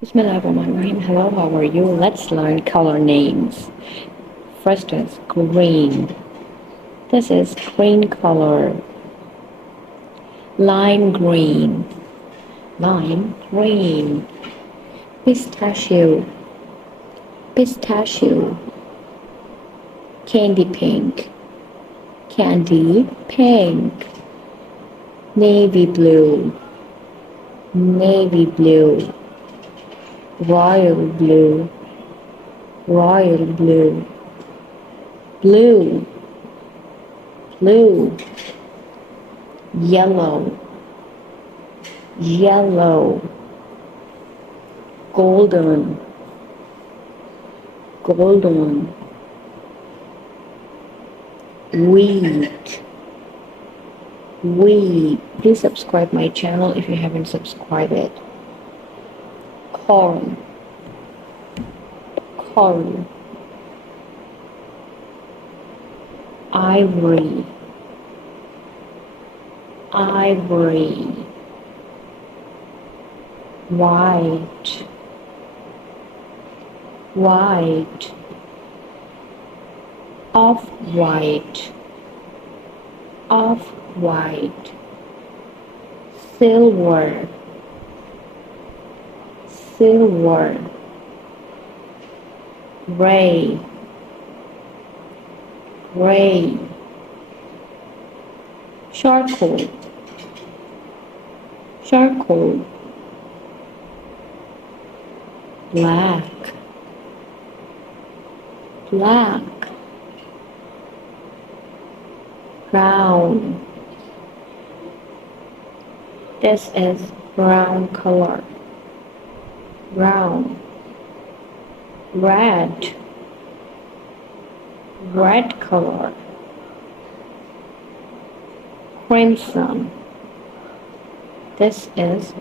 Bismillahirrahmanirrahim. Hello, how are you? Let's learn color names. First is green. This is green color. Lime green. Lime green. Pistachio. Pistachio. Candy pink. Candy pink. Navy blue. Navy blue. Royal blue. Royal blue. Blue. Blue. Yellow. Yellow. Golden. Golden. Wheat. Wheat. Please subscribe my channel if you haven't subscribed it. Corn. Corn. Ivory. Ivory. White. White. Off-white. Off-white. Silver. Silver. Gray. Gray. Charcoal. Charcoal. Black. Black. Brown. This is brown color. Brown. Red. Red color. Crimson. This is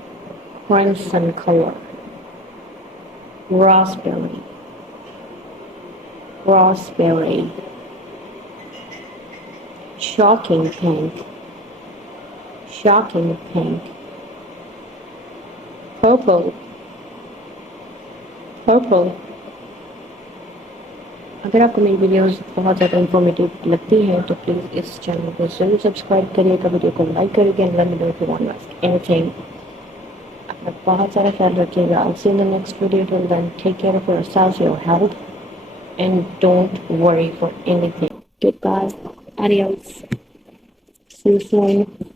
crimson color. Raspberry. Raspberry. Shocking pink. Shocking pink. Purple. Purple. अगर आपको मेरी videos बहुत ज़्यादा informative लगती हैं तो please इस channel को ज़रूर सब्सक्राइब करिएगा, वीडियो को लाइक करिएगा and let me know if you want to ask anything. अपना बहुत सारा ख्याल रखिएगा। I'll see you in the next video. Till then, take care of yourselves, your health, and don't worry for anything. Goodbye. Adios. See you soon.